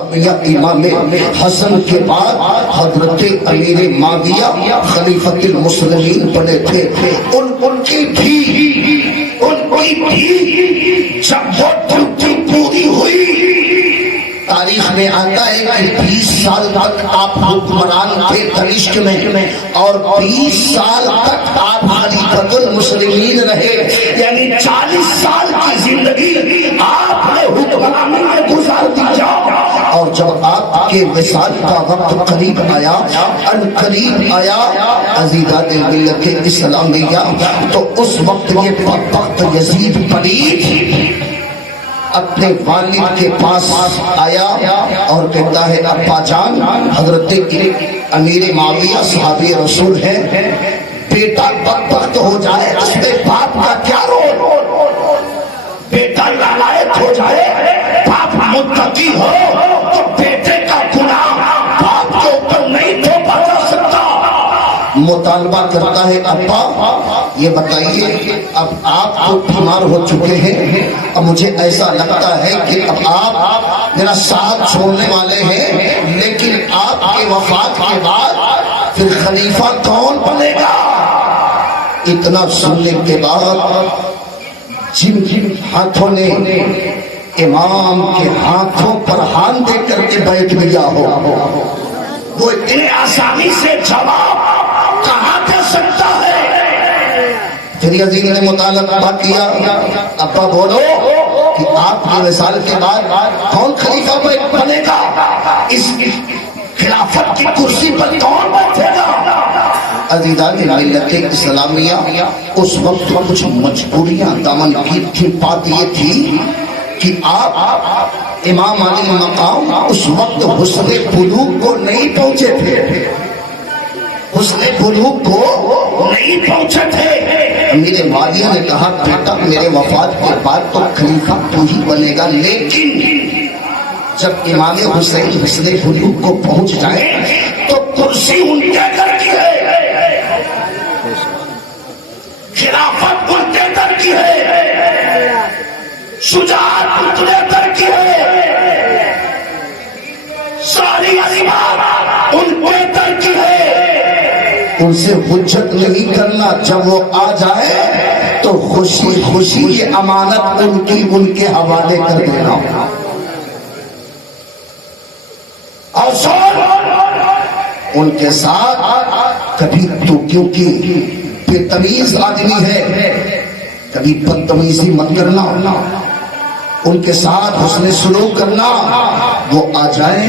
امام حسن کے بعد حضرت امیر معاویہ خلیفۃ المسلمین بنے تھے. ان کی بھی جب وہ ڈیوٹی پوری ہوئی، تاریخ میں آتا ہے کہ 20 سال تک آپ حکمران تھے دمشق میں، اور 20 سال تک آپ خلیفۃ المسلمین رہے، یعنی 40 سال کی زندگی آپ نے حکمرانی میں گزار دیا. اور جب آپ کے وصال کا وقت قریب آیا، ان قریب آیا عزیزان ملت اسلامیہ، تو اس وقت یہ بدبخت یزید پلید اپنے والد کے پاس آیا اور کہتا ہے ابا جان، حضرت امیر معاویہ صحابی رسول ہے، بیٹا بدبخت ہو جائے اس میں باپ کا کیا رول؟ بیٹا نالائق ہو جائے، باپ متقی ہو تو بیٹے کا گناہ باپ کے اوپر نہیں تھوپا جا سکتا. مطالبہ کرتا ہے ابا یہ بتائیے، اب آپ تو بیمار ہو چکے ہیں، اب مجھے ایسا لگتا ہے کہ اب آپ میرا ساتھ چھوڑنے والے ہیں، لیکن آپ کے وفات کے بعد پھر خلیفہ کون بنے گا؟ اتنا سننے کے بعد جن ہاتھوں نے امام کے ہاتھوں پر ہاتھ دے کر کے بیٹھ گیا ہو، وہ اتنے آسانی سے جواب کہاں دے سکتا ہے؟ پھر یزید نے مطالبہ کیا ابا بولو کہ آپ کی وصال کے بعد کون خلیفہ بنے گا، اس خلافت کی کرسی پر کون بیٹھے گا؟ عزیزان ملت اسلامیہ، اس وقت کچھ مجبوریاں دامن کی تھی. بات یہ تھی کہ آپ امام علی مقام اس وقت حسن بلوغ کو نہیں پہنچے تھے، حسن بلوغ کو نہیں پہنچے تھے. میرے والد نے کہا بیٹا میرے وفات کے بعد تو خلیفہ تو ہی بنے گا، لیکن جب امام حسین حسن بلوغ کو پہنچ جائے تو کرسی ان کے گھر کی ہے، خلافت ان کے در کی ہے، شجاعت ان کے در کی ہے، ساری عظمت ان کے در کی ہے. ان سے حجت نہیں کرنا، جب وہ آ جائے تو خوشی خوشی یہ امانت ان کے حوالے کر دینا. اور ان کے ساتھ کبھی تو کیونکہ بے تمیز آدمی ہے، کبھی بدتمیزی مت کرنا، ان کے ساتھ حسن سلوک کرنا. وہ آ جائیں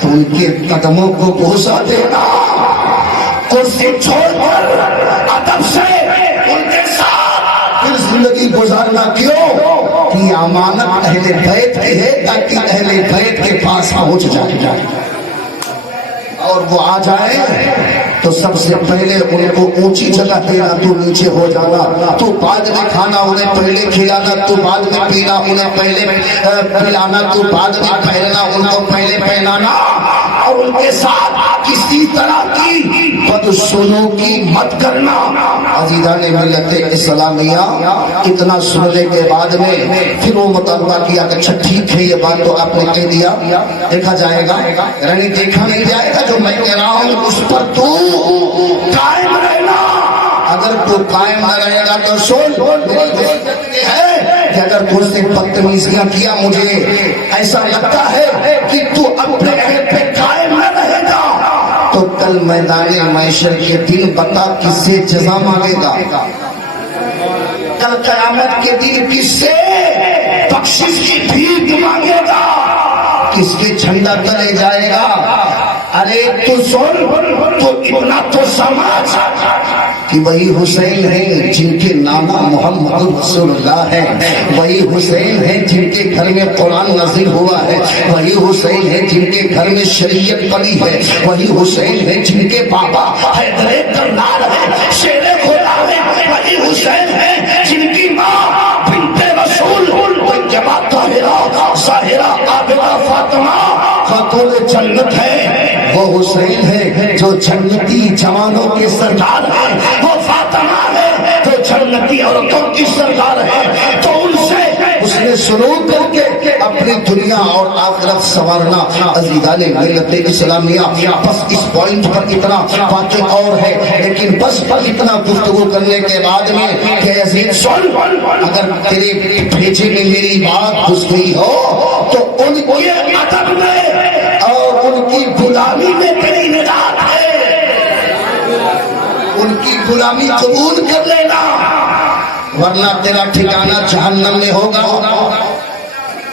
تو ان کے قدموں کو بوسہ دینا، کرسی چھوڑ کر ادب سے ان کے ساتھ پھر زندگی گزارنا. کیوں کہ امانت اہل بیت کی ہے، تاکہ اہل بیت کے پاس پہنچ جائے اور وہ آ جائے تو سب سے پہلے ان کو اونچی جگہ دینا، تو نیچے ہو جانا، تو بعد میں کھانا انہیں پہلے کھلانا، تو بعد میں پینا انہیں پہلے پلانا، تو بعد میں پہننا ان کو پہلے پہنانا. اور ان کے ساتھ کسی طرح کی بدسلوکی مت کرنا. عزیزان ملت اسلامیہ، اتنا سننے کے بعد میں پھر وہ مطالبہ کیا کہ اچھا ٹھیک ہے یہ بات تو آپ نے کہہ دیا، دیکھا جائے گا، یعنی دیکھا نہیں جائے گا، جو میں کہہ رہا ہوں اس پر تو قائم رہنا. اگر تو قائم نہ رہے گا تو سن ہے کہ اگر تو سے بدتمیزیاں کیا، مجھے ایسا لگتا ہے کہ تو اپنے عہد پہ قائم نہ رہے گا تو کل میدان محشر کے دن بتا کس سے جزا مانگے گا؟ کل قیامت کے دن کس سے بخشش کی بھیک مانگے گا؟ کس کے جھنڈا تلے جائے گا؟ ارے تو سن، تو اتنا تو سمجھ کہ وہی حسین ہیں جن کے نامہ محمد رسول اللہ ہے، وہی حسین ہیں جن کے گھر میں قرآن نازل ہوا ہے، وہی حسین ہیں جن کے گھر میں شریعت پڑی ہے، وہی حسین ہیں جن کے بابا حیدر کرنار ہے، شیر خدا ہے، وہی حسین ہیں جن کی ماں بنت رسول طیبہ طاہرہ ظاہرہ عابدہ فاطمہ خاتون جنت ہے. وہ حسین ہے جو جنتی جوانوں کے سردار ہے، وہ فاطمہ ہے جو جنتی عورتوں کی سردار ہے. تو ان سے اس نے شروع کر کے اپنی دنیا اور آخرت سنوارنا۔ عزیزان ملت اسلامیہ، بس اس پوائنٹ پر اتنا باتیں اور ہے، لیکن بس اتنا گفتگو کرنے کے بعد میں کہ عزیز سن، اگر تیرے بھیجے میں میری بات گھس گئی ہو تو ان کے ادب میں اور ان کی غلامی میں تیری نجات ہے، ان کی غلامی قبول کر لینا، ورنہ تیرا ٹھکانہ جہنم میں ہوگا۔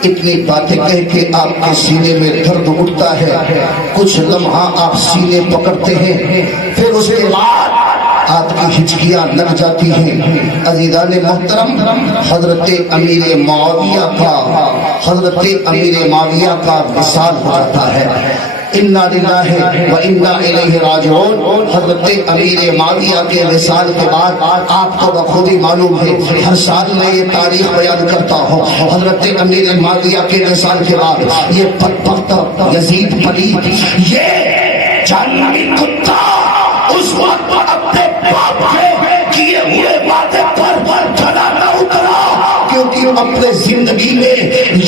اتنی باتیں کہہ کے آپ کے سینے میں درد اٹھتا ہے، کچھ لمحہ آپ سینے پکڑتے ہیں، پھر اس کے بعد آپ کی ہچکیاں لگ جاتی ہیں۔ عزیزان محترم، حضرت امیر معاویہ کا وصال ہو جاتا ہے۔ انا للہ و انا الیہ راجعون۔ حضرت امیر معاویہ کے وصال کے بعد آپ کو بخود ہی معلوم ہے، ہر سال میں یہ تاریخ بیان کرتا ہوں، حضرت امیر معاویہ کے وصال کے بعد یہ بدبخت یزید پلید، یہ جہنمی کتا اس وقت اپنے باپ کے کیے ہوئے وعدے پر کھڑا نہ اترا، کیونکہ اپنے زندگی میں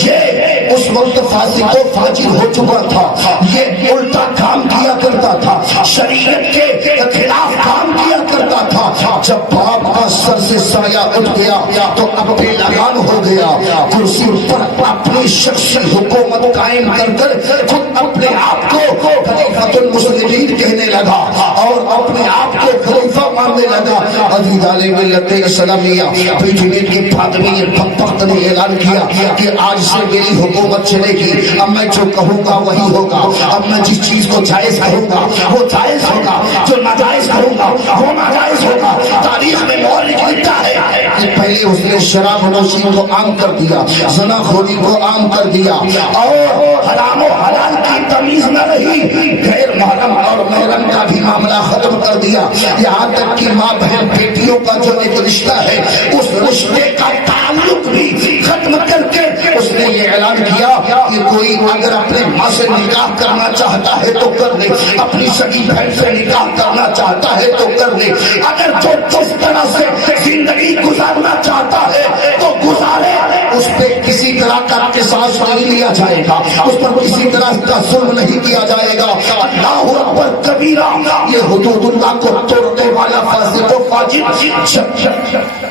یہ اس وقت فاسق و فاجر ہو چکا تھا، یہ الٹا کام کیا کرتا تھا، شریعت کے خلاف کام کیا کرتا تھا۔ جب باپ کا سر سے سایہ اٹھ گیا تو اب بے لگام ہو گیا، کرسی پر اپنی شخصی حکومت قائم کر کر خود اپنے آپ کو خلیفۃ المسلمین کہنے لگا اور اپنے آپ کو خلیفہ ماننے لگا۔ عزیزان ملت اسلامیہ، بریٹنیر کے فاطمی بدبخت نے اعلان کیا کہ آج سے میری حکومت چلے گی، اب میں جو کہوں گا وہی ہوگا، اب میں جس چیز کو جائز کہوں گا وہ جائز ہوگا، جو ناجائز کہوں گا وہ ناجائز ہوگا۔ تاریخ میں مورخ لکھتا ہے کہ پہلے اس نے شراب نوشی کو عام کر دیا، زنا خوری کو عام کر دیا، اور حرام و حلال کی تمیز نہ رہی، غیر محرم اور محرم کا بھی معاملہ ختم کر دیا، یہاں تک کہ ماں بہن بیٹیوں کا جو ایک رشتہ ہے اس رشتے کا تعلق بھی ختم کر کے اس نے یہ اعلان کیا کہ کوئی اگر اپنے ماں سے نکاح کرنا چاہتا ہے تو کر لے، اپنی سگی بہن سے نکاح کرنا چاہتا ہے تو کر لے، اگر جو جس طرح سے زندگی گزارنا چاہتا ہے تو گزارے، اس پہ کسی طرح کا قصاص نہیں لیا جائے گا، اس پر کسی طرح کا ظلم نہیں کیا جائے گا۔ اللہ اکبر کبیرہ، یہ حدود اللہ کو توڑنے والا فاسق و فاجر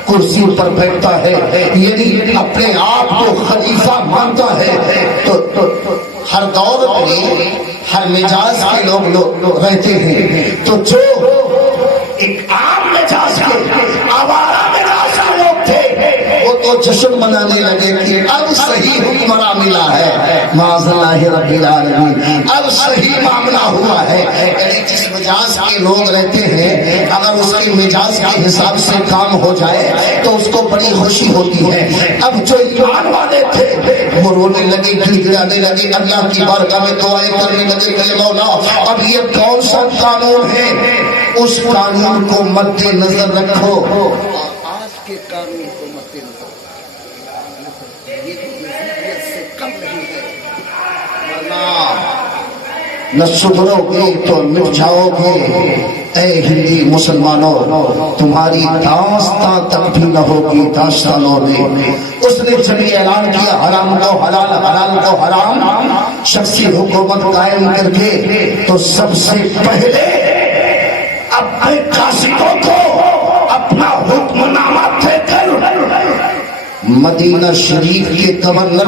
کرسی پر بیٹھتا ہے، یعنی اپنے آپ کو خلیفہ مانتا ہے، تو ہر دور میں ہر مزاج کے لوگ رہتے ہیں، تو جو ایک عام مزاج کے آوارہ مزاج کے لوگ تھے وہ تو جشن منانے لگے کہ اب صحیح حکمراں ملا ہے، معاذ اللہ رب العالمین، اب صحیح معاملہ ہوا ہے۔ یعنی جس مزاج کے لوگ رہتے ہیں اگر اس کے مزاج کے حساب سے کام ہو جائے تو اس کو بڑی خوشی ہوتی ہے۔ اب جو ایمان والے تھے وہ رونے لگے، گڑگڑانے لگے، اللہ کی بارگاہ میں دعائیں کرنے لگے کہ مولا اب یہ کون سا قانون ہے، اس قانون کو مد نظر رکھو۔ آج کے قانون کو مد نظر سے کم نہیں ہے، نہ سدھرو گے تو مٹ جاؤ گے۔ اے ہندی مسلمانوں، تمہاری داستان تک بھی نہ ہوگی داستانوں میں۔ اس نے جب اعلان کیا حرام کو حلال، حلال کو حرام، شخصی حکومت قائم کر کے، تو سب سے پہلے اپنے قاصدوں کو اپنا حکم نامہ دے کر مدینہ شریف کے گورنر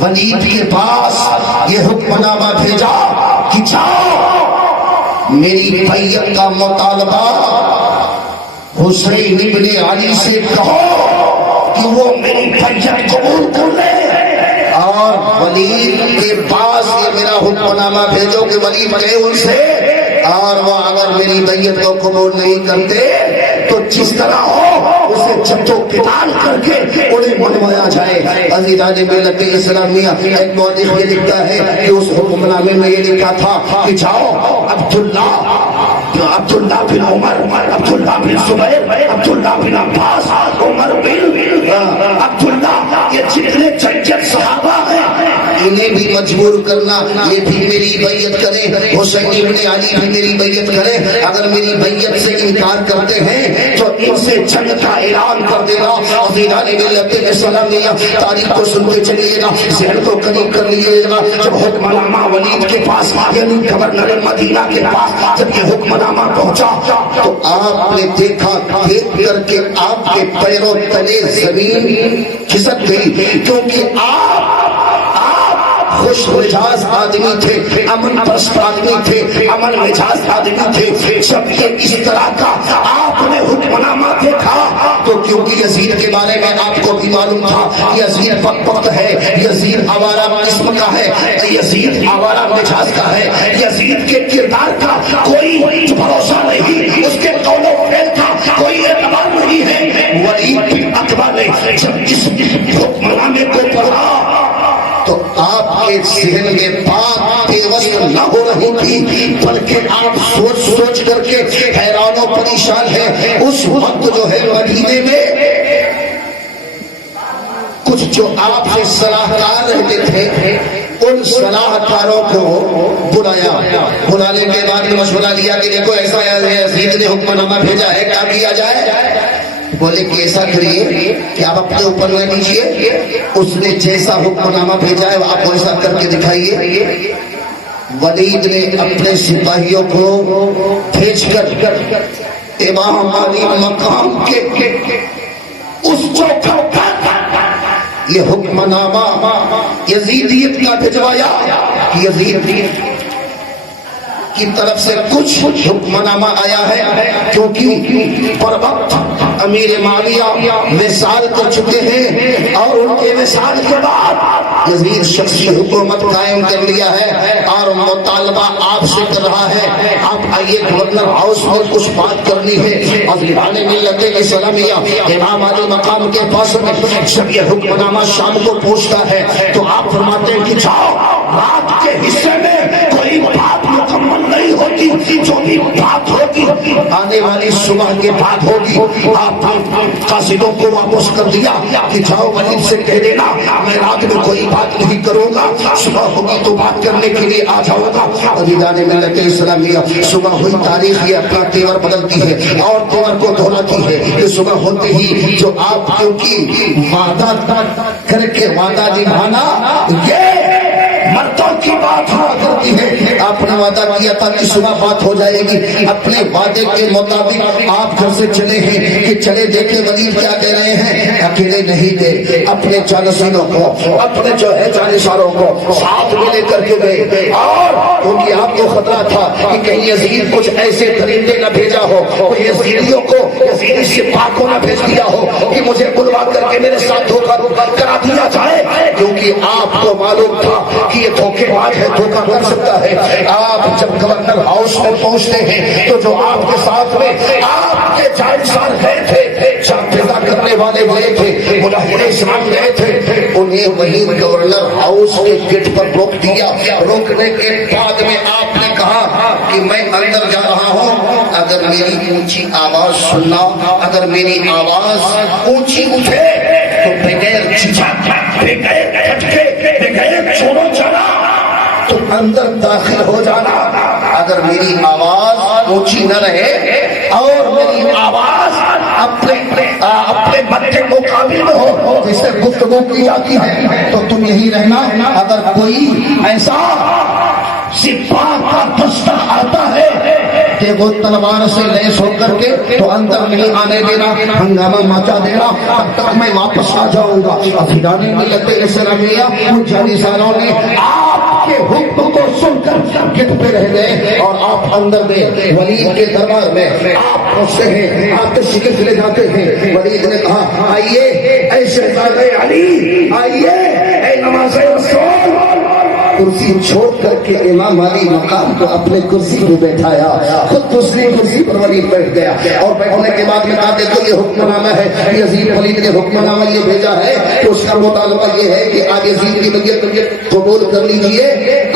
ولید کے پاس یہ حکم نامہ بھیجا کہ جاؤ میری بیعت کا مطالبہ حسین ابن علی سے کہو کہ وہ میری بیعت قبول کر لے، اور ولید کے پاس یہ میرا حکم نامہ بھیجو کہ ولید کہے ان سے، اور وہ اگر میری بیعت کو قبول نہیں کرتے تو جس طرح ہو اسے جدو قتال کر کے انہیں منوایا جائے۔ عزیزان ملت اسلامیہ، ایک مورخ یہ لکھتا ہے کہ اس حکم نامے میں یہ لکھا تھا کہ جاؤ عبداللہ بن عمر، عبداللہ بن زبیر، عبداللہ بن عباس، عمر بن عبداللہ، یہ جتنے جنجل صحابہ ہیں انہیں بھی مجبور کرنا یہ بھی میری بیعت کریں، حسین ابن علی بھی میری بیعت کریں، اگر میری بیعت سے انکار کرتے ہیں تو ان سے جنگ کا اعلان کر دینا۔ عزیزان ملت اسلامیہ، تاریخ کو سنتے چلیے گا، ذہن کو قریب کر لیجیے گا۔ جب حکم نامہ ولید کے پاس یعنی گورنر مدینہ کے پاس جب یہ حکم نامہ پہنچا تو آپ نے دیکھا دیکھ کر کے آپ کے پیروں تلے زمین کھسک گئی، کیونکہ آپ خوش مزاج آدمی تھے، امن پرست آدمی تھے، امن مزاج آدمی تھے۔ جب یہ اس طرح کا آپ نے حکم نامہ دیکھا تو کیونکہ یزید کے بارے میں آپ کو بھی معلوم تھا، یزید بدبخت ہے، یزید آوارہ قسم کا ہے، یزید آوارہ مزاج کا ہے، یزید کے کردار کا کوئی بھروسہ نہیں، اس کے قول و فعل کا کوئی اعتبار نہیں ہے۔ ولید بن عتبہ نے جب اس حکم نامے کو پڑھا تو آپ کے ذہن میں بات پیوست نہ ہو رہی تھی، بلکہ آپ سوچ سوچ کر کے حیران و پریشان ہیں۔ اس وقت جو ہے مدینے میں کچھ جو آپ سے صلاح کار رہتے تھے ان صلاح کاروں کو بلایا، بلانے کے بعد مشورہ لیا کہ دیکھو ایسا یزید نے حکم نامہ بھیجا ہے، کیا کیا جائے؟ بولے کہ ایسا کریے کہ آپ اپنے اوپر نہ لیجیے، اس نے جیسا حکم نامہ بھیجا ہے آپ ویسا کر کے دکھائیے۔ ولید نے اپنے سپاہیوں کو بھیج کر امام علی مقام کے اس چوکھا یہ حکم نامہ یزیدیت کا بھجوایا، یزید کی طرف سے کچھ حکم نامہ آیا ہے، کیونکہ پر وقت امیر معاویہ وصال کر چکے ہیں اور ان کے وصال کے بعد یزید شخصی حکومت قائم کر لیا ہے اور مطالبہ آپ سے کر رہا ہے، آپ آئیے گورنر ہاؤس میں کچھ بات کرنی ہے۔ عزیزان ملت اسلامیہ، امام علی مقام کے پاس میں جب یہ حکم نامہ شام کو پہنچتا ہے تو آپ فرماتے ہیں کہ جاؤ رات کے حصے میں کوئی بات مکمل نہیں ہوتی، جو بھی بات ہوگی آنے والی صبح کے بعد ہوگی۔ آپ قاصدوں کو واپس کر دیا کہ جاؤ ولید سے کہہ دینا میں رات میں کوئی بات نہیں کروں گا، صبح ہوگی تو بات کرنے کے لیے آ جاؤں گا۔ عزیزان ملت اسلامیہ، صبح ہوئی تاریخ یہ اپنا تیور بدلتی ہے اور تیور کو دہراتی ہے کہ صبح ہوتے ہی جو آپ کیونکہ وعدہ کر کے وعدہ نبھانا یہ مردوں کی بات ہوا کرتی ہے۔ آپ نے وعدہ کیا تھا کہ صبح بات ہو جائے گی، اپنے وعدے کے مطابق آپ گھر سے چلے ہیں کہ چلے دیکھے ولید کیا کہہ رہے ہیں، اکیلے نہیں گئے، اپنے جانشینوں کو اپنے جو ہے جانشاروں کو ساتھ میں لے کر کے گئے، اور کیونکہ آپ کو خطرہ تھا کہ کہیں یزید کچھ ایسے درندے نہ بھیجا ہو، یزیدیوں کو یزیدی سپاہ کو نہ بھیج دیا ہو کہ مجھے بلوا کر کے میرے ساتھ دھوکہ کرا دیا جائے، کیونکہ آپ کو معلوم تھا کہ یہ دھوکے باز ہے، دھوکہ کر سکتا ہے۔ آپ جب گورنر ہاؤس میں پہنچتے ہیں تو جو آپ کے ساتھ میں آپ کے جانشار گئے تھے، جانفزا کرنے والے گئے تھے، مجاہد اسلام گئے تھے، انہیں وہیں گورنر ہاؤس کے گیٹ پر روک دیا۔ روکنے کے بعد میں آپ نے کہا کہ میں اندر جا رہا ہوں، اگر میری اونچی آواز سننا، اگر میری آواز اونچی اٹھے تو بغیر جھجک، بغیر کھٹکے، بغیر چھوڑو چلا تو اندر داخل ہو جانا، اگر میری آواز اونچی نہ رہے اور میری آواز اپنے مد کے مقابل میں ہو جس سے گفتگو کی جاتی ہے تو تم یہی رہنا، اگر کوئی ایسا سپاہ کا دستہ آتا ہے کہ وہ تلوار سے لیس ہو کر کے تو اندر نہیں آنے دینا، ہنگامہ مچا دینا، تب تک میں واپس آ جاؤں گا۔ عزیزان ملت اسلامیہ، ان جانشاروں نے آپ کے حکم کو سن کر گٹ پہ رہ گئے اور آپ اندر گئے۔ ولید کے دربار میں آپ پہنچتے ہیں، آپ تشریف لے جاتے ہیں۔ ولید نے کہا آئیے اے شہزاد علی، آئیے اے نواز رسول۔ کرسی چھوڑ کر کے امام علی مقام کو اپنے کرسی پہ بیٹھایا، خود دوسری کرسی پر ولید بیٹھ گیا اور بیٹھنے کے بعد میں کہا دیکھو یہ حکم نامہ ہے، یزید ولید نے حکم نامہ یہ بھیجا ہے کہ اس کا مطالبہ یہ ہے کہ آپ یزید کی بیعت قبول کر لیجئے،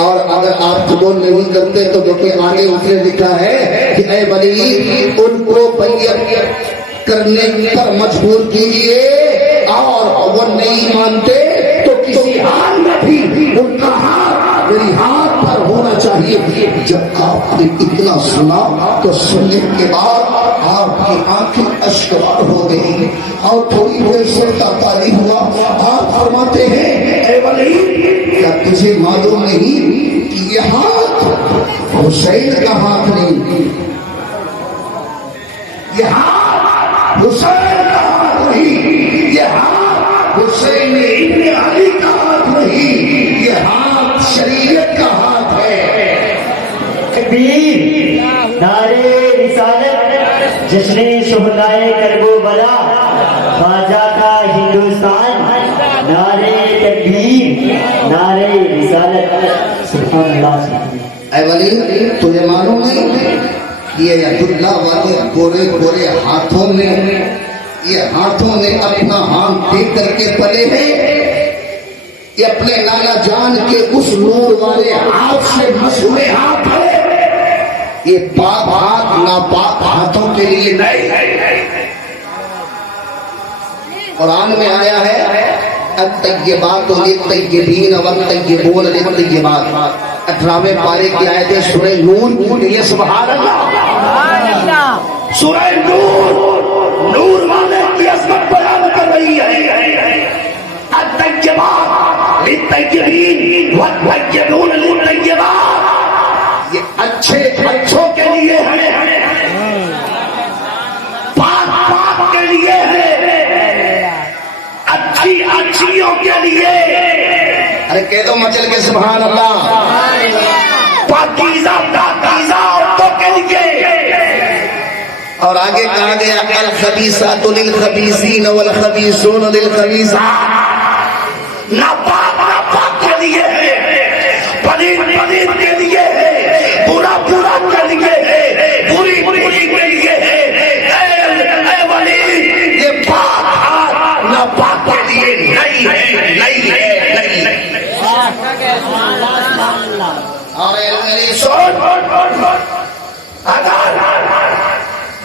اور اگر آپ قبول نہیں کرتے تو دیکھیں آگے اس نے لکھا ہے کہ اے ولید ان کو بیعت کرنے پر مجبور کیجئے اور وہ نہیں مانتے تو کسی حال میں بھی ان کا ہاتھ میری ہاتھ پر ہونا چاہیے. جب آپ نے اتنا سنا تو سننے کے بعد آپ کی آنکھیں اشکبار ہو گئی اور تھوڑی دیر سجدہ طاری ہوا. آپ فرماتے ہیں اے ولی کیا تجھے معلوم نہیں کہ یہ ہاتھ حسین کا ہاتھ نہیں, یہ ہاتھ حسین کا ہاتھ نہیں, یہ ہاتھ حسین ابن علی کا ہاتھ نہیں, یہ ہاتھ شریعت کا ہاتھ ہے. تکبیر, نعرے رسالت, جشن شہدائے کربلا, خواجہ کا ہندوستان, نعرے تکبیر, نعرے رسالت. سبحان اللہ. اے ولی تجھے معلوم نہیں یہ عبداللہ والے گورے گورے ہاتھوں میں, یہ ہاتھوں نے اپنا ہاتھ دے کر کے پلے ہیں, یہ اپنے نانا جان کے اس نور والے ہاتھ سے مسئولے ہاتھ ہے. یہ پاک ہاتھ ناپاک ہاتھوں کے لیے نہیں. قرآن میں آیا ہے الطیبات للطیبین والطیبون للطیبات. 18ویں پارے کی آیت ہے سورہ نور. یہ سبحان اللہ, سورہ نور نور والے کی عظمت بیان کر رہی ہے. الطیبات للطیبین والطیبون للطیبات, یہ اچھے اچھوں کے لیے ہے, پاک پاک کے لیے ہے, اچھی اچھیوں کے لیے. ارے کہہ دو مچل کے سبحان اللہ. پاکیزہ پاکیزہ عورتوں کے لیے. اور آگے کہا گیا الخبیثات للخبیثین والخبیثون للخبیثات. ناپاک ناپاک کے لیے ہے, پلید پلید کے لیے ہے, برا برا کے لیے ہے, بری بری کے لیے ہے. اے ولی یہ پاک ہاتھ ناپاک کے لیے نہیں ہے, نہیں ہے, نہیں ہے. اور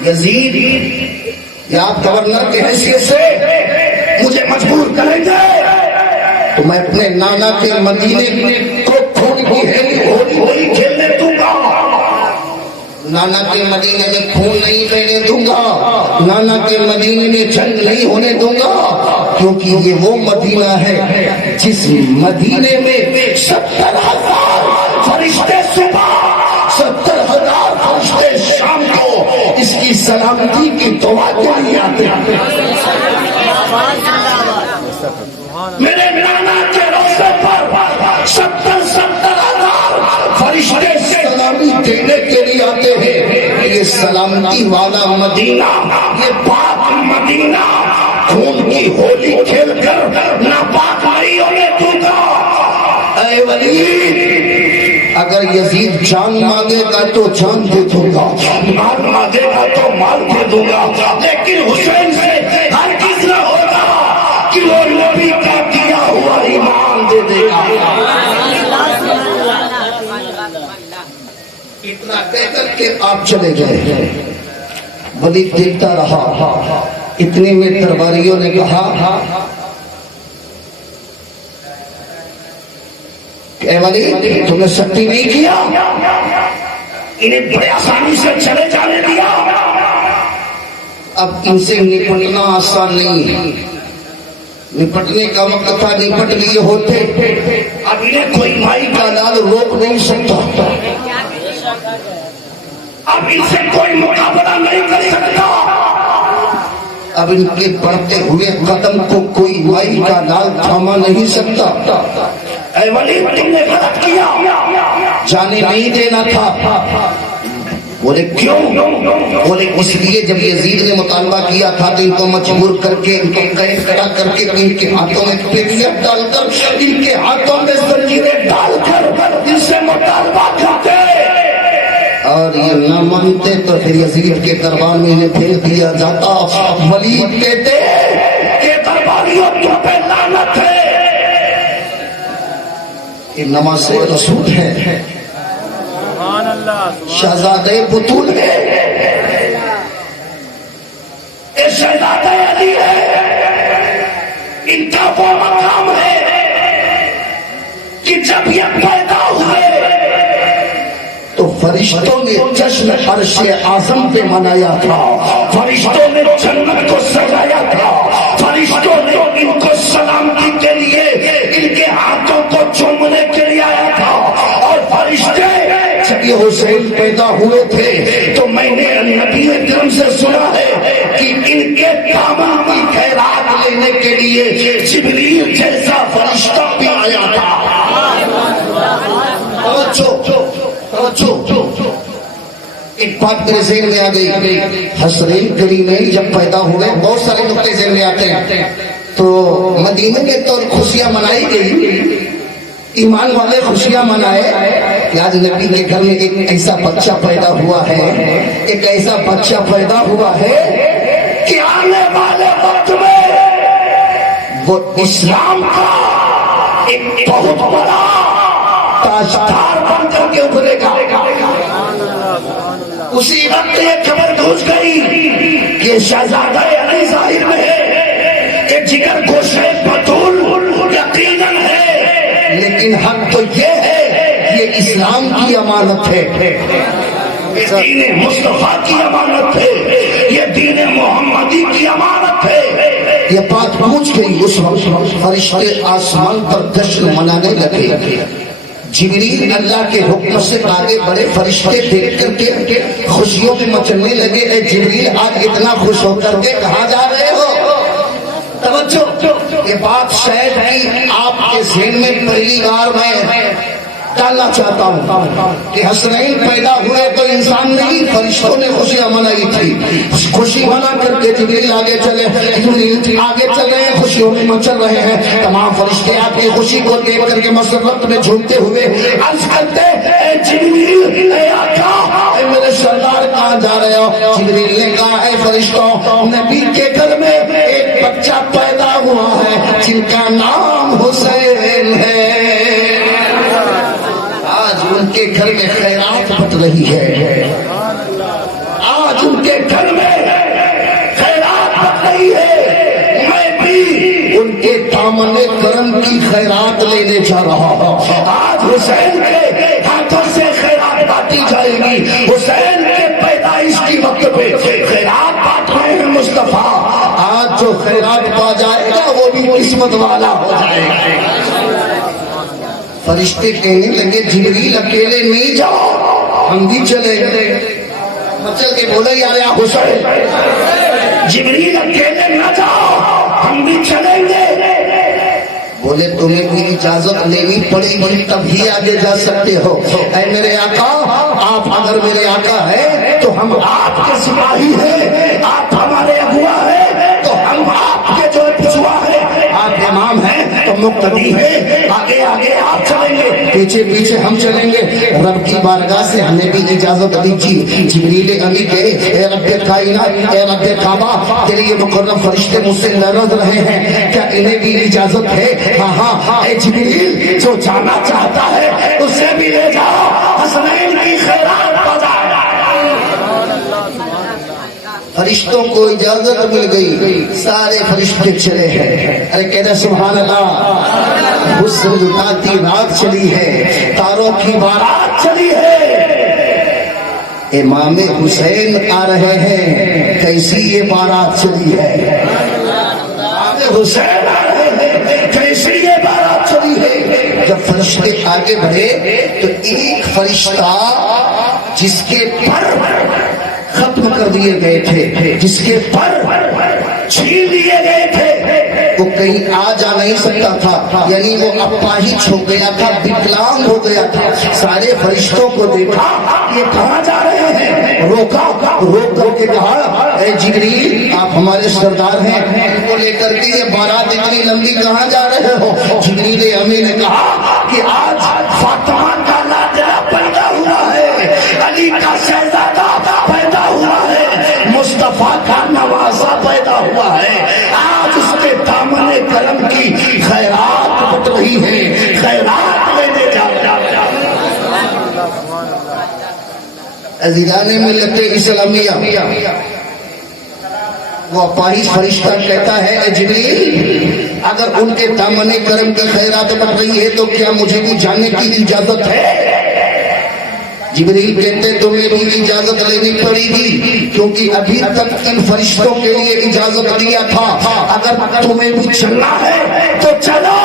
یزید یا آپ گورنر کے حیثیت سے مجھے مجبور کریں گے تو میں اپنے نانا کے مدینے کو خون کی ہولی کھیلنے دوں گا. نانا کے مدینے میں خون نہیں لینے دوں گا, نانا کے مدینے میں جنگ نہیں ہونے دوں گا, کیونکہ یہ وہ مدینہ ہے جس مدینے میں 70,000 فرشتے صبح, 70,000 فرشتے شام کو اس کی سلامتی کی دعا کے لیے آتے ہیں. میرے نانا کے روزے پر 70,000 فرشتے سلامی دینے کے لیے آتے ہیں. یہ سلامتی والا مدینہ, یہ پاک مدینہ خون کی ہولی کھیل کر ناپاک نہیں ہونے دوں گا. اے ولی اگر یزید جان مانگے گا تو جان دے دوں گا, مال مانگے گا تو مال دے دوں گا, لیکن حسین سے ہرگز نہ ہوگا کہ وہ نبی کا دیا ہوا ایمان دے دے گا. اتنا کہہ کر کے آپ چلے گئے. ولی دیکھتا رہا. اتنے میں درباریوں نے کہا اے ولی تم نے سختی نہیں کیا, انہیں بڑے آسانی سے چلے جانے دیا. اب ان سے نپٹنا آسان نہیں, نپٹنے کا وقت تھا, نپٹ لیے ہوتے. اب انہیں کوئی مائی کا لال روک نہیں سکتا, اب ان سے کوئی مقابلہ نہیں کر سکتا. اب ان کے بڑھتے ہوئے قدم کو کوئی مائی کا لال تھاما نہیں سکتا. اے ولی تم نے غلط کیا, جانے نہیں دینا تھا. بولے کیوں؟ بولے اس لیے جب یزید نے مطالبہ کیا تھا تو ان کو مجبور کر کے, ان کو قید کھڑا کر کے, ان کے ہاتھوں میں پیٹیاں ڈال کر, ان کے ہاتھوں میں زنجیریں ڈال کر ان سے مطالبہ کرتے, اور یہ نہ مانتے تو پھر یزید کے دربار میں انہیں بھیج دیا جاتا. ولید کہتے کہ درباریوں تم پہ لعنت ہے, یہ نماز رسول ہے, شہزادے بطول ہے, یہ شہزادے علی ہے. ان کا وہ مقام ہے کہ جب یہ پیدا ہوئے تو فرشتوں نے جشن عرش اعظم پہ منایا تھا، فرشتوں نے جنت کو سجایا تھا، فرشتوں نے ان کو سلامتی کے لیے ان کے ہاتھوں کو چومنے کے لیے آیا تھا، اور فرشتے جب یہ حسین پیدا ہوئے تھے تو میں نے نبی اکرم سے سنا ہے کہ ان کے دامن کی خیرات لینے کے لیے جبریل جیسا فرشتہ بھی آیا تھا۔ ایک بات میرے ذہن میں آ گئی، حسنین کریمین جب پیدا ہوئے، بہت سارے نقطے ذہن میں آتے ہیں، تو مدینے کے طور خوشیاں منائی گئی، ایمان والے خوشیاں منائے کہ آج نبی کے گھر میں ایک ایسا بچہ پیدا ہوا ہے، ایک ایسا بچہ پیدا ہوا ہے کہ آنے والے وقت میں وہ اسلام کا ایک بہت بڑا تاجدار بن کر کے ابھرے گا۔ اسی وقت یہ خبر گھس گئی کہ شہزادہ علی ظاہر میں ہے، کہ جگر گوشے بطول یقیناً ہے، لیکن حق تو یہ ہے یہ اسلام کی امانت ہے، یہ دین مصطفیٰ کی امانت ہے، یہ دین محمدی کی امانت ہے۔ یہ بات پہنچ گئی، اس وقت فرشتے آسمان پر جشن منانے لگے، جبریل اللہ کے حکم سے آگے بڑے، فرشتے دیکھ کر کے خوشیوں میں مچلنے لگے۔ اے جبریل آج اتنا خوش ہو کر کے کہاں جا رہے ہو؟ توجہ، یہ بات شاید ہی آپ کے ذہن میں پہلی بار میں ڈالنا چاہتا ہوں کہ حسنین پیدا ہوئے تو انسان نہیں، فرشتوں نے خوشیاں منائی تھی، خوشی منا کر کے جبریل آگے چلے، جبریل آگے چل رہے ہیں، خوشیوں میں مچل رہے ہیں، تمام فرشتے آپ کی خوشی کو دیکھ کر کے مسرت میں جھومتے ہوئے عرض کرتے، اے جبریل، اے آقا، اے میرے سردار کہاں جا رہے ہو؟ جبریل نے کہا، اے فرشتوں، نبی کے گھر میں ایک بچہ پیدا ہوا ہے جن کا نام حسین ہے، ان کے گھر میں خیرات بٹ رہی ہے، آج ان کے گھر میں خیرات بٹ رہی ہے، میں بھی ان کے دامن کرم کی خیرات لینے جا رہا ہوں، آج حسین کے ہاتھوں سے خیرات بانٹی جائے گی، حسین کے پیدائش کی وقت پہ خیرات بانٹ رہے ہیں مصطفیٰ، آج جو خیرات پا جائے گا وہ بھی قسمت والا ہو جائے گا۔ فرشتے کہنے لگے، جبریل اکیلے نہیں جاؤ، ہم بھی چلے گئے، مچل کے بولے یار یا حسین، جبریل اکیلے نہ جاؤ، ہم بھی چلیں گے۔ بولے تمہیں بھی اجازت لینی پڑے گی تب ہی آگے جا سکتے ہو۔ اے میرے آقا، آپ اگر میرے آقا ہے تو ہم آپ کے سپاہی ہیں، آپ ہمارے اغوا ہیں تو ہم آپ کے جو پچھوا ہیں، آپ امام ہیں تو مقتدی ہے، آگے آگے آپ چلیں گے، پیچھے پیچھے ہم چلیں گے۔ رب کی بارگاہ سے ہمیں بھی اجازت دیجیے۔ جبریل امی کہے، اے رب کائنات، اے رب کعبہ، تیرے یہ مقرب فرشتے مجھ سے لرز رہے ہیں، کیا انہیں بھی اجازت ہے؟ ہاں ہاں، اے جبریل، جو جانا چاہتا ہے اسے بھی لے جاؤ، حسنین کی خیرات بجا۔ فرشتوں کو اجازت مل گئی، سارے فرشتے چلے ہیں۔ ارے کہتے سبحان اللہ، حسن لٹاتی رات چلی ہے، تاروں کی بارات چلی ہے، امام حسین آ رہے ہیں، کیسی یہ بارات چلی ہے، امام حسین آ رہے ہیں، کیسی یہ بارات چلی ہے۔ جب فرشتے آگے بڑھے تو ایک فرشتہ جس کے پر ختم کر دیے گئے تھے، جس کے پر چھین لیے گئے تھے، وہ کہیں آ جا نہیں سکتا تھا، یعنی وہ اپاہج ہو گیا تھا، وکلانگ ہو گیا تھا۔ سارے فرشتوں کو دیکھا، یہ کہاں جا رہے ہیں؟ روکا، روک کر کے کہا، اے جبریل، آپ ہمارے سردار ہیں، ان کو لے کر کے یہ بارات اتنی لمبی کہاں جا رہے ہو؟ جبریل امی نے کہا کہ آج فاطمہ کا لاڈلا پیدا ہوا ہے، علی کا شہزادہ پیدا ہوا ہے، مصطفیٰ کا نوازا پیدا ہوا ہے، آج اس کے دامن کرم کی خیرات بٹ رہی ہے، خیرات لینے جا رہا۔ عزیزان ملت اسلامیہ، وہ اپاہج فرشتہ کہتا ہے اے جبریل اگر ان کے دامن کرم کی خیرات بڑھ رہی ہے تو کیا مجھے بھی جانے کی اجازت ہے؟ جبریل کہتے تمہیں بھی اجازت لینی پڑے گی کیونکہ ابھی تک ان فرشتوں کے لیے اجازت دیا تھا اگر تمہیں بھی چلنا ہے تو چلو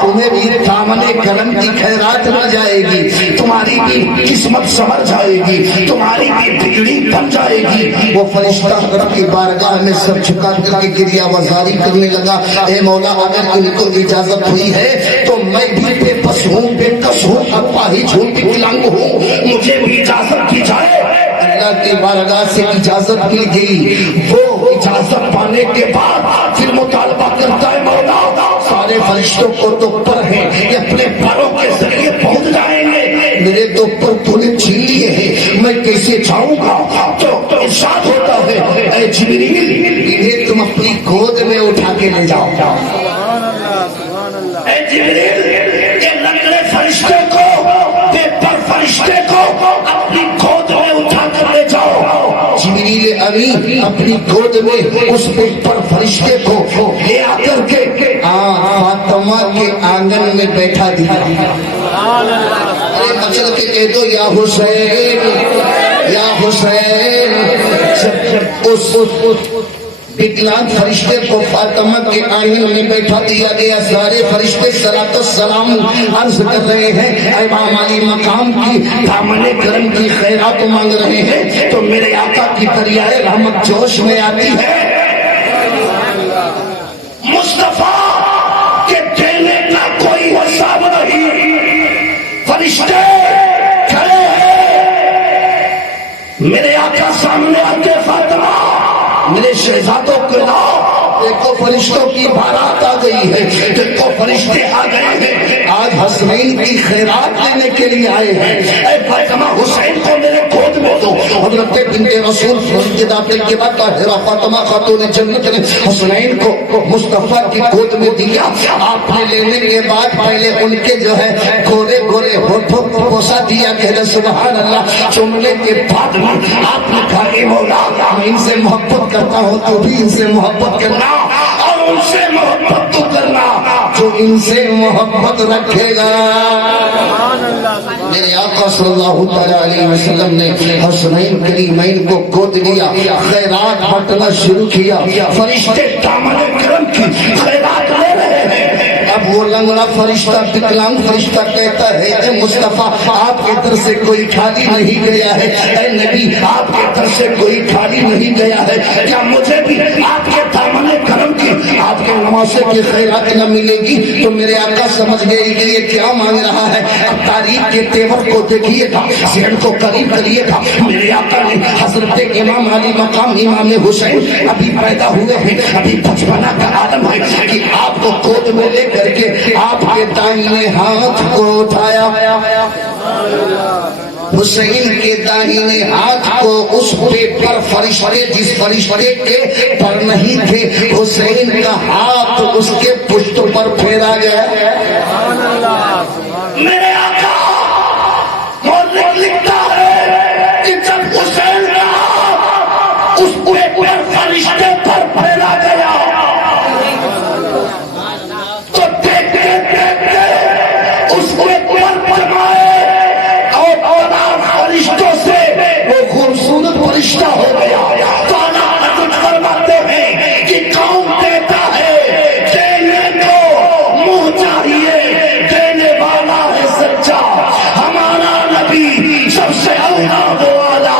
تمہیں بھی دامن کرم کی خیرات مل جائے گی تمہاری بھی قسمت سنور جائے گی تمہاری بھی بگڑی بن جائے گی وہ فرشتہ رب کی بارگاہ میں سر جھکا کر کے گریہ وزاری کرنے لگا اے مولا اگر ان کو اجازت ہوئی ہے تو میں بھی بے بس ہوں بے کس ہوں اپاہج ہوں وکلانگ ہوں مجھے بھی اجازت دی جائے اللہ کی بارگاہ سے اجازت مل گئی وہ اجازت پانے کے بعد پھر مطالبہ کرتا ہے مولا سارے فرشتوں کو تو پر ہیں یہ اپنے پروں کے ذریعے پہنچ جائیں گے میرے تو پر تو نے چھین لیے ہیں میں کیسے جاؤں گا تو ارشاد ہوتا ہے اے جبریل انہیں تم اپنی گود میں اٹھا کے لے جاؤ اے جبریل یہ لنگڑے فرشتے کو بے پر فرشتے کو اپنی گود میں اٹھا کر لے جاؤ جبریل امین اپنی گود میں اس بے پر فرشتے کو لے آ کر کے فاطمہ کے آنگن میں بیٹھا دیا ارے مچل کے کہہ دو یا حسین اس وکلانگ فرشتے کو فاطمہ کے آنگن میں بیٹھا دیا گیا سارے فرشتے صلاۃ السلام عرض کر رہے ہیں امام علی مقام کی دامن کرم کی خیرات مانگ رہے ہیں تو میرے آقا کی دریائے رحمت جوش میں آتی ہے مصطفیٰ کے دینے کا کوئی حساب نہیں فرشتے کھڑے ہیں میرے آقا سامنے آتے فاطمہ میرے شہزادوں کو لاؤ دیکھو فرشتوں کی بارات آ گئی ہے دیکھو فرشتے آ گئے ہیں آج حسنین کی خیرات لینے کے لیے آئے ہیں اے فاطمہ حسین کو میرے گود میں دو حضرت بنت رسول کے بعد طاہرہ فاطمہ خاتون جنت نے حسنین کو مصطفیٰ کی گود میں دیا آپ نے لینے کے بعد پہلے ان کے جو ہے گورے گورے ہونٹوں کو بوسا دیا کہ سبحان اللہ چومنے کے بعد میں آپ نے کہا اے مولا میں ان سے محبت کرتا ہوں تو بھی ان سے محبت کرنا اور ان سے محبت تو کرنا جو ان سے محبت رکھے گا میرے آقا صلی اللہ تعالیٰ علیہ وسلم نے حسنین کریمین کو گود لیا خیرات بانٹنا شروع کیا فرشتے دامن کرم کی خیرات لے رہے ہیں اب وہ لنگڑا فرشتہ وکلانگ فرشتہ کہتا ہے اے مصطفیٰ آپ کے در سے کوئی خالی نہیں گیا ہے اے نبی آپ کے در سے کوئی خالی نہیں گیا ہے کیا مجھے بھی آپ کے دامن کرم کی آپ کے نواسے کی خیرات نہ ملے گی تو میرے آقا سمجھ گئے کہ یہ کیا مانگ رہا ہے اب تاریخ کے تیور کو دیکھیے گا ذہن کو قریب کریے گا میرے آقا نے حضرت امام علی مقام امام حسین ابھی پیدا ہوئے ہیں ابھی بچپنا کا عالم ہے کہ آپ کو گود میں لے کر کے آپ کے دائیں ہاتھ کو اٹھایا حسین کے داہنے ہاتھ کو اس پہ پر فرشتے جس فرشتے کے پر نہیں تھے حسین کا ہاتھ اس کے پشت پر پھیرا گیا میرے آقا مورخ لکھتا ہے کہ جب حسین کا ہاتھ اس پہ پر فرشتے پر پھیرا گیا تو دیکھتے دیکھتے اس پہ پر فرمائے فرشتوں سے وہ خوبصورت فرشتہ ہو گیا تو اللہ کچھ فرماتے ہیں کہ کون دیتا ہے دینے کو منہ چاہیے دینے والا ہے سچا ہمارا نبی سب سے اولا وہ والا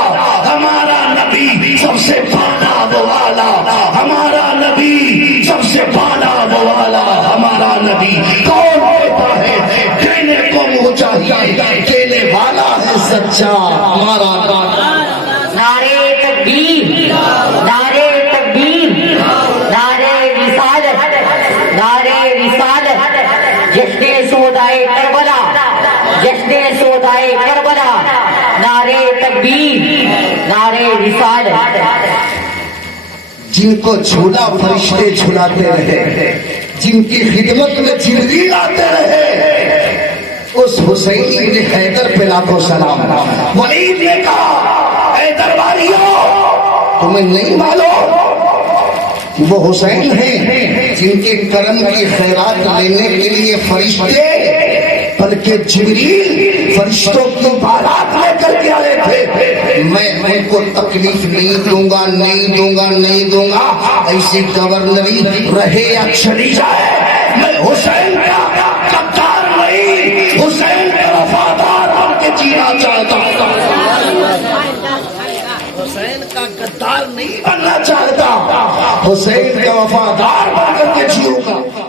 ہمارا نبی سب سے بالا وہ والا ہمارا نبی سب سے بالا وہ والا ہمارا نبی کون دیتا ہے دینے کو منہ چاہیے دینے والا ہے سچا ہمارا نعرے تکبیر نعرے تکبیر نعرے رسالت نعرے رسالت جشن سودائے کربلا جشن سودائے کربلا نعرے تکبیر نعرے رسالت جن کو جھولا فرشتے جھلاتے رہے جن کی خدمت میں جبریل آتے رہے اس حسین ابن حیدر پہ لاکھوں سلام ولید نے کہا اے درباریوں تمہیں نہیں معلوم وہ حسین ہیں جن کے کرم کی خیرات لینے کے لیے فرشتے بلکہ جبریل فرشتوں کی بارات لے کر کے آئے تھے. میں ان کو تکلیف نہیں دوں گا، نہیں دوں گا، نہیں دوں گا. ایسی گورنری رہے یا چلی جائے، میں حسین کا غدار نہیں، حسین کا وفادار ہم کے جینا چاہتا ہوں. حسین کا غدار نہیں بننا چاہتا، حسین کا وفادار بن کر کے جیوں گا.